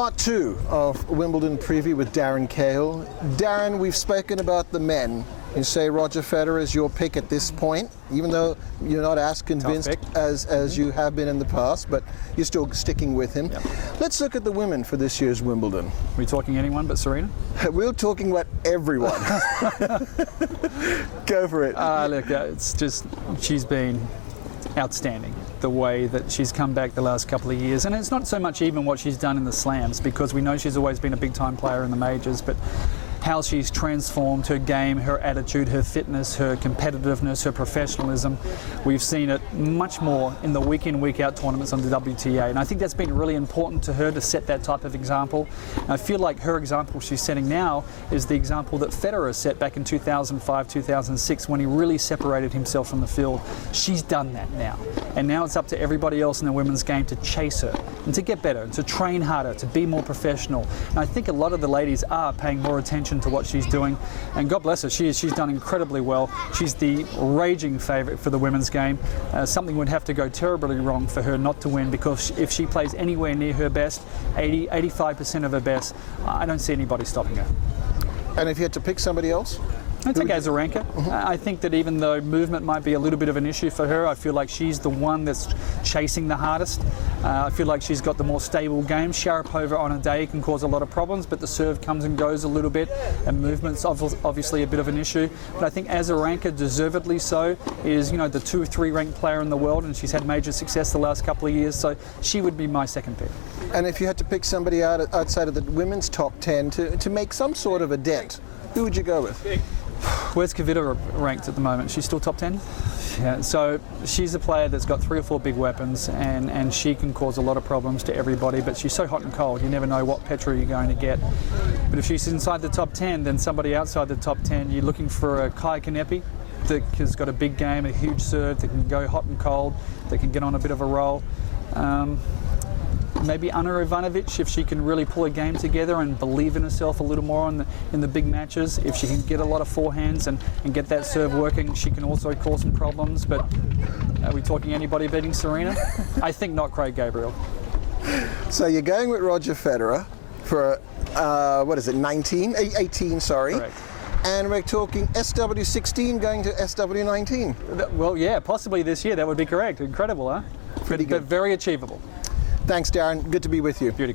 Part 2 of Wimbledon preview with Darren Cahill. Darren, we've spoken about the men. You say Roger Federer is your pick at this point, even though you're not as convinced as you have been in the past, but you're still sticking with him. Yep. Let's look at the women for this year's Wimbledon. Are we talking anyone but Serena? We're talking about everyone. Go for it. Look, it's just, she's been outstanding, the way that she's come back the last couple of years. And it's not so much even what she's done in the slams, because we know she's always been a big time player in the majors, but how she's transformed her game, her attitude, her fitness, her competitiveness, her professionalism. We've seen it much more in the week in, week out tournaments on the WTA, and I think that's been really important to her to set that type of example. And I feel like her example she's setting now is the example that Federer set back in 2005, 2006 when he really separated himself from the field. She's done that now, and now it's up to everybody else in the women's game to chase her and to get better, to train harder, to be more professional. And I think a lot of the ladies are paying more attention to what she's doing, and God bless her, she's done incredibly well. She's the raging favourite for the women's game. Something would have to go terribly wrong for her not to win, because if she plays anywhere near her best, 85% of her best, I don't see anybody stopping her. And if you had to pick somebody else? I think Azarenka. I think that even though movement might be a little bit of an issue for her, I feel like she's the one that's chasing the hardest. I feel like she's got the more stable game. Sharapova on a day can cause a lot of problems, but the serve comes and goes a little bit, and movement's obviously a bit of an issue. But I think Azarenka, deservedly so, is, you know, the 2 or 3 ranked player in the world, and she's had major success the last couple of years, so she would be my second pick. And if you had to pick somebody outside of the women's top 10 to make some sort of a dent, who would you go with? Where's Kvitova ranked at the moment? She's still top 10? Yeah, so she's a player that's got 3 or 4 big weapons, and she can cause a lot of problems to everybody, but she's so hot and cold, you never know what Petra you're going to get. But if she's inside the top 10, then somebody outside the top 10, you're looking for a Kai Kanepi that has got a big game, a huge serve, that can go hot and cold, that can get on a bit of a roll. Maybe Ana Ivanovic, if she can really pull a game together and believe in herself a little more in the big matches. If she can get a lot of forehands and get that serve working, she can also cause some problems. But are we talking anybody beating Serena? I think not Craig Gabriel. So you're going with Roger Federer for, what is it, 18, sorry. Correct. And we're talking SW16 going to SW19. Well, yeah, possibly this year. That would be correct. Incredible, huh? Pretty good. But very achievable. Thanks, Darren. Good to be with you. Beauty.